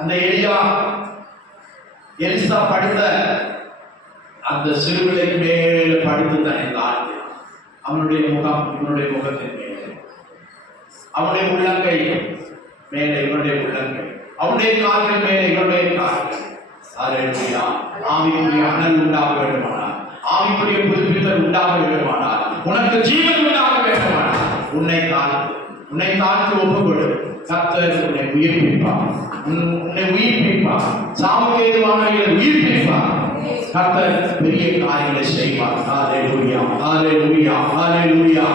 அந்த எலிசா படுத்த அந்த சிறுவிலை மேல படுத்து தன்னை தாழ்த்தி அவனுடைய முகம் இவனுடைய முகத்தின் மேலே, அவனுடைய உள்ளங்கை மேலே இவனுடைய உள்ளங்கை, அவனுடைய கால்கள் மேலே இவனுடைய கால்கள். ஹல்லேலூயா. ஆவிக்குரிய அனல் உண்டாக வேண்டுமானால், ஆவிக்குரிய புதுப்பித்தல் உண்டாக வேண்டுமானால், உனக்கு ஜீவன் உண்டாக வேண்டுமானால் உன்னை தாழ்த்தி ஒப்புக்கொடு. கர்த்தர் உன்னை உயிர்ப்பிப்பார், உன்னை உயிர்ப்பிப்பார். சாவுக்கு ஏதுவானவர்களை உயிர்ப்பிப்பார். கர்த்தர் பெரிய காரியங்களை செய்வார். ஹல்லேலூயா, ஹல்லேலூயா, ஹல்லேலூயா.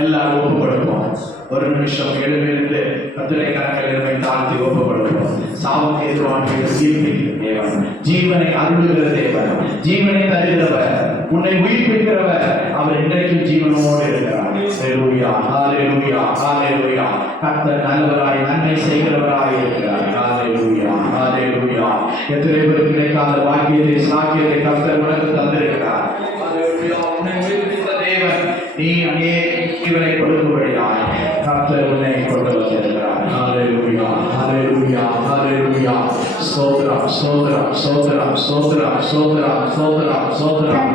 எல்லாரும் ஒப்புக்கொடுப்போம். ஒரு நிமிஷம் எழுந்திருந்து கர்த்தரை கரங்களில் தாழ்த்தி ஒப்புக்கொடுப்போம். சாவுக்கு ஏதுவானவர்களை உயிர்ப்பிக்கும் தேவன், ஜீவனை அருளுகிற தேவன், ஜீவனை தருகிறவர், உன்னை உயிர்ப்பிக்கிறவர். அவர் இன்றைக்கும் ஜீவனோடு இருக்கிறார். ஹல்லேலூயா, ஹல்லேலூயா, ஹல்லேலூயா. கர்த்தர் நல்லவராய் நன்மை செய்கிறவராய் இருக்கிறார். ஹல்லேலூயா, ஹல்லேலூயா. எத்தனை பேருக்கு கிடைக்காத பாக்கியத்தை சாக்கியத்தை கர்த்தர் உனக்கு தந்திருக்கிறார். ஹல்லேலூயா. உன்னை உயிர்ப்பித்த தேவன், நீ அநேக ஜீவனை கொடுக்கும்படியாய் கர்த்தர் உன்னை கொண்டு வந்திருக்கிறார். ஹல்லேலூயா, ஹல்லேலூயா, ஹல்லேலூயா. ஸ்தோத்திரம், ஸ்தோத்திரம், ஸ்தோத்திரம், ஸ்தோத்திரம், ஸ்தோத்திரம், ஸ்தோத்திரம், ஸ்தோத்திரம்.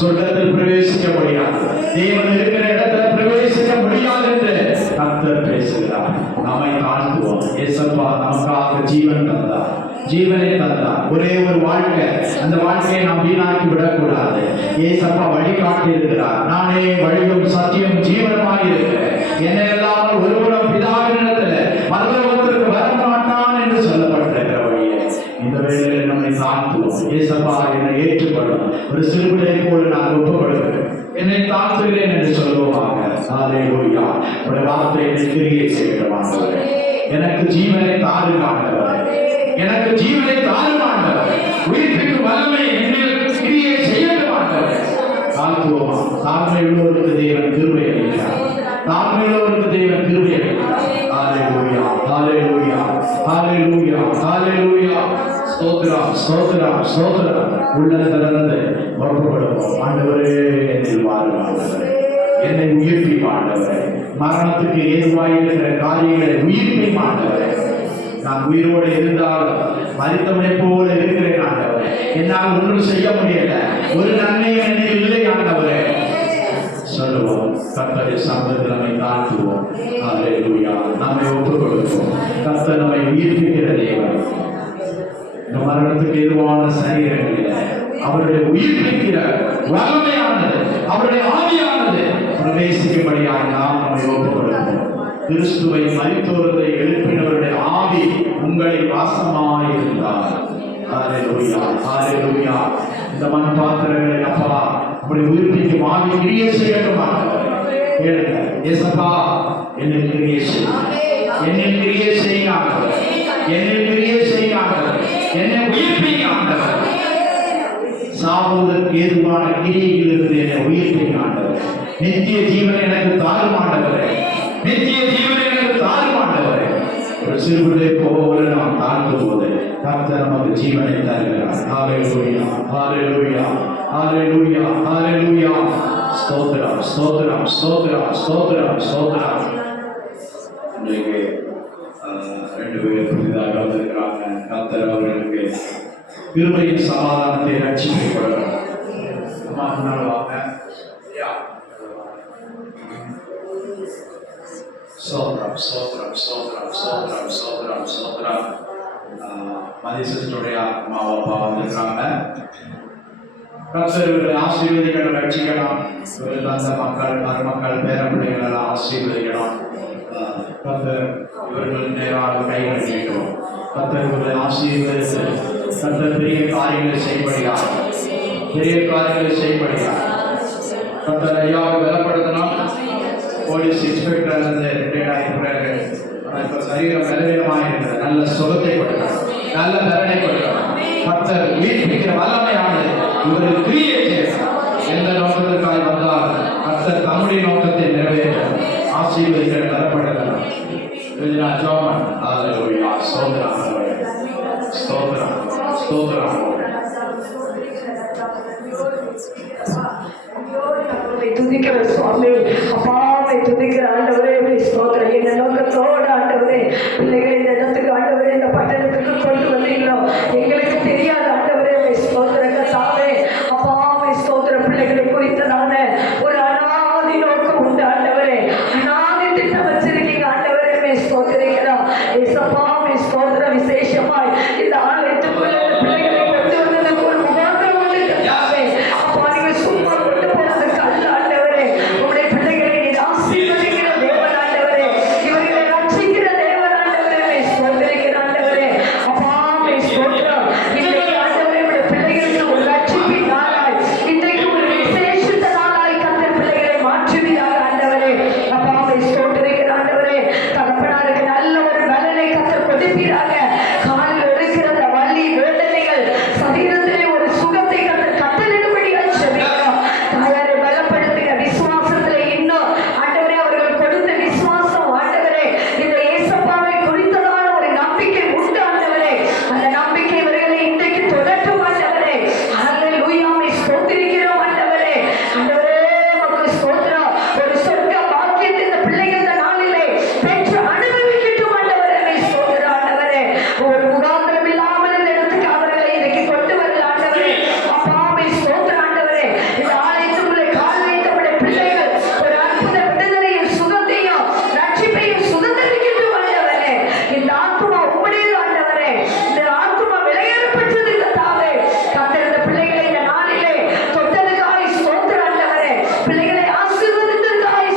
சொர்க்கத்தில் பிரவேசிக்க முடியாது, தேவன் இருக்கிற இடத்தில் பிரவேசிக்க முடியாது என்று கர்த்தர் பேசுகிறார். நம்மை தாழ்த்துவோம். ஏசப்பா நமக்காக ஜீவன் தந்தார், ஜீவனை தந்தார். ஒரே ஒரு வாழ்க்கை, அந்த வாழ்க்கையை நாம் வீணாக்கி விடக்கூடாது. ஏசப்பா வழிகாட்டி இருக்கிறார். நானே வழியும் சத்தியம் ஜீவனமாக இருக்கிறேன், என்னை இல்லாமல் ஒருவரும் பிதாவினிடத்தில் பரலோகத்திற்கு வரமாட்டான் என்று சொல்லப்பட்டிருக்கிற வழியை இந்த வேளையில் நம்மை தாழ்த்துவோம். ஏசப்பா என்னை ஏற்றுக்கொள்ளும். ஒரு சிறுபிள்ளை போல நான் ஒப்புக்கொள்கிறேன், என்னை தாழ்த்துகிறேன் என்று சொல்லுவாங்க. ஹல்லேலூயா. ஒரு வார்த்தை கிரியை செய்யட்டும். எனக்கு ஜீவனை தாரும் ஆண்டவர், எனக்கு ஜீவனை தாரும் ஆண்டவர், உயிர்ப்பிக்கும் வல்லமை என்னில் கிரியை செய்யட்டும் ஆண்டவர். தாழ்த்துவோமா? தாழ்மை உள்ளவருக்கு தேவன் கிருபை அளிக்கிறார். தாழ்மை உள்ளவருக்கு தேவன் கிருபை அளிக்கிறார். ஹalleluya, ஹalleluya, ஹalleluya, ஹalleluya. ஸ்தோத்திரம், ஸ்தோத்திரம், ஸ்தோத்திரம். உள்ளத்திலிருந்து ஒப்புக்கொடுப்போம். ஆண்டவரே, என்னில் வாரும் ஆண்டவரே, என்னை உயிர்ப்பி ஆண்டவரே. மரணத்துக்கு ஏதுவாய் இருக்கிற காரியங்களை உயிர்ப்பி ஆண்டவரே. நான் உயிரோடு இருந்தாலும் மரித்தவனை போல இருக்கிறேன் ஆண்டவரே. என்னால் ஒன்றும் செய்ய முடியல, ஒரு நன்மையும் என்னில் இல்லை ஆண்டவரே. சொல்லுவோம், கர்த்தருடைய சமூகத்தில் நம்மை தாழ்த்துவோம். ஹalleluya, நம்மை ஒப்புக் கொடுப்போம். கர்த்தர் நம்மை உயிர்ப்பிக்கிற தேவன். இந்த மரணத்துக்கு எதுவான சரீரங்களில் அவருடைய உயிர்ப்பிக்கிற வல்லமையானது, அவருடைய ஆவியானது பிரவேசிக்கும்படியாக நாம் நம்மை ஒப்புக் கொடுப்போம். கிறிஸ்துவை மரித்தோரை எழுப்பினவருடைய ஆவி உங்களில் வாசமாயிருந்தார். ஹalleluya, ஹalleluya. இந்த மண் பாத்திரங்களை அப்பா அப்படி உயிர்ப்பிக்கும் ஆவி கிரியை செய்யட்டும் ஆண்டவரே. கேளுங்க, இயேசப்பா என்னில் கிரியை செய்யுங்க, என்னில் கிரியை செய்யுங்க ஆண்டவரே, என்னில் கிரியை செய்யுங்க ஆண்டவரே, என்னை உயிர்ப்பிங்க ஆண்டவரே. சாவுவதற்கு ஏதுவான கிரியையிலிருந்து என்னை உயிர்ப்பிங்க ஆண்டவரே. நித்திய ஜீவனை எனக்கு தாரும் ஆண்டவரே, நித்திய ஜீவனை எனக்கு தாரும் ஆண்டவரே. ஒரு சிறுபிள்ளை போல நாம் தாழ்த்தும் போது கர்த்தர் நமக்கு ஜீவனை தருகிறார். ஹalleluya, ஹalleluya, ஹalleluya, ஹalleluya. ஸ்தோத்திரம், ஸ்தோத்திரம், ஸ்தோத்திரம், ஸ்தோத்திரம், ஸ்தோத்திரம். இன்றைக்கு 2 பேர் புதிதாக வந்திருக்கிறாங்க. கர்த்தர் அவர்களுக்கு கிருபையின் சமாதானத்தை ரட்சிப்பை கொடுக்கிறார். அம்மா முன்னாள் வாங்க. சோத்ரம், சோத்ரம், சோத்ரம், சோத்ரம், சோத்ரம், சோத்ரம். மதிசனுடைய அம்மா அப்பா வந்திருக்காங்க. கர்த்தர் இவர்களை ஆசீர்வதிக்கணும், ரட்சிக்கணும். இவர்கள் அந்த மக்கள், மருமக்கள், பேரப்பிள்ளைகள் எல்லாம் ஆசீர்வதிக்கணும். கர்த்தர் இவர்கள் நேராக கைகளை நீட்டுவோம். கர்த்தர் இவர்களை ஆசீர்வதித்து கர்த்தர் பெரிய காரியங்களை செய்யப்படுகிறார், பெரிய காரியங்களை செய்யப்படுகிறார். கர்த்தர் ஐயாவை பலப்படுத்தணும். போலீஸ் இன்ஸ்பெக்டர் ரிட்டையர்ட் ஆகியிருக்கிறாரு. ஆனால் இப்போ சரீரம் பலவீனமாக இருக்கிறது. நல்ல சுகத்தை கொடுக்கிறார், நல்ல பலனை கொடுக்கிறார். கர்த்தர் உயிர்ப்பிக்கிற வல்லமையானது இவர்கள் கிரியை செய்கிறார். எந்த நோக்கத்திற்காக வந்தால் கர்த்தர் தம்முடைய நோக்கத்தை நிறைவேற்ற ஆசீர்வதிக்க தரப்பட்டது. ஜோமன் ஹalleluya, ஸ்தோத்திரம், ஸ்தோத்திரம், ஸ்தோத்திரம். துதிக்கிற சுவாமி, அப்பாவை துதிக்கிற ஆண்டவரே, ஸ்தோத்திரம். இந்த நோக்கத்தோடு ஆண்டவரே பிள்ளைகளை இந்த இடத்துக்கு ஆண்டவரே இந்த பட்டணத்துக்கு கொண்டு வந்தீங்களோ எங்களுக்கு தெரியாத ஆண்டவரே ஸ்தோத்திர கர்த்தாவே. அப்பாவை ஸ்தோத்திர பிள்ளைகளை குறித்ததான ஒரு அனாதி நோக்கம் உண்டு ஆண்டவரே. அனாதி திட்டம் வச்சிருக்கீங்க ஆண்டவரே, ஸ்தோத்திரிக்கிறோம். ஏசப்பாவை ஸ்தோத்திர விசேஷமாய் இந்த ஆலயத்துக்குள்ள பிள்ளைகளை கொண்டு வந்ததுக்கு ஒரு முகாந்திரம் உண்டு கர்த்தாவே. அப்பா நீங்க சும்மா கொண்டு போனதுக்கு அல்ல ஆண்டவரே. உங்களுடைய பிள்ளைகளை நீர் ஆசீர்வதிக்கிற தேவன் ஆண்டவரே, இவர்களை ரட்சிக்கிற தேவன் ஆண்டவரே, ஸ்தோத்திரிக்கிற ஆண்டவரே. அப்பாவை ஸ்தோத்திரம். இன்றைக்கு ஆண்டவரே உங்களுடைய பிள்ளைகளுக்கு ஒரு ரட்சிப்பின் நாளாய், இன்றைக்கு ஒரு விசேஷித்த நாளாய் கர்த்தர் பிள்ளைகளை மாற்றுவீராக ஆண்டவரே. அப்பாவை ஸ்தோத்திரிக்கிற ஆண்டவரே. தகப்பனாருக்கு நல்ல ஒரு பலனை கர்த்தர் கொடுப்பீராக. காலில் இருக்கிற அந்த வலி வேதனைகள் சரீரத்திலே ஒரு சுகத்தை கர்த்தர் கட்டளிடும்படியாய் ஜெபிக்கிறோம். தாயாரை பலப்படுத்துங்க. விசுவாசத்திலே இன்னும் ஆண்டவரே அவர்கள் கொடுத்த விசுவாசம் ஆண்டவரே இந்த ஏசப்பாவை குறித்ததான ஒரு நம்பிக்கை உண்டு ஆண்டவரே. அந்த நம்பிக்கை இவர்களை இன்றைக்கு தொடட்டும் ஆண்டவரே. ஹalleluya, ஸ்தோத்திரிக்கிறோம் ஆண்டவரே. ஆண்டவரே உமக்கு ஸ்தோத்திரம். ஒரு சொர்க்க பாக்கியத்தை இந்த பிள்ளைகள் இந்த நாளிலே பெற்று அனுபவிக்கட்டும் ஆண்டவரே, ஸ்தோத்திரம் ஆண்டவரே. ஒரு முகாந்திரம் இல்லாமல் இந்த இடத்துக்கு அவர்களை இன்றைக்கு கொண்டு வரல ஆண்டவரே. அப்பாவை ஸ்தோத்திரம் ஆண்டவரே. இந்த ஆலயத்துக்குள்ளே கால் வைத்தவுடைய பிள்ளைகள் ஒரு அற்புத விடுதலையும் சுகத்தையும் ரட்சிப்பையும் சுதந்திரிக்கட்டும் ஆண்டவரே. இந்த ஆத்துமா உம்முடையது ஆண்டவரே. இந்த ஆத்துமா விலையேறப்பட்டது கர்த்தாவே. கர்த்தர் இந்த பிள்ளைகளை இந்த நாளிலே தொட்டதுக்காய் ஸ்தோத்திரம் ஆண்டவரே. பிள்ளைகளை ஆசீர்வதித்ததுக்காய்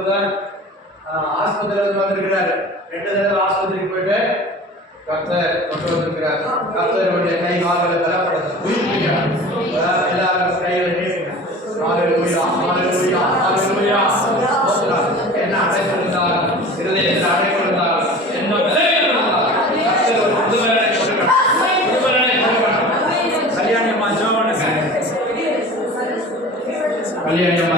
பிரதர் ஆஸ்பத்திரியில் வந்திருக்கிறாரு. 2 தடவை ஆஸ்பத்திரிக்கு போயிட்டு கர்த்தர் கொண்டு வந்திருக்கிறார். கர்த்தருடைய கை கால்களை பலப்படுத்த உயிர்ப்பிக்கிறார். எல்லாரும் கைகளை நீட்டுங்க. ஹalleluya ஹalleluya ஹalleluya. என்ன அடைந்திருந்தார், இருதயத்தில் அடைந்திருந்தார், என்ன விளைவிருந்தார், கர்த்தர் ஒரு புதுவரனை கொடுக்கிறார். புதுவரனை கொடுக்கிறார். கல்யாணம் ஜோவனுக்கு கல்யாணம்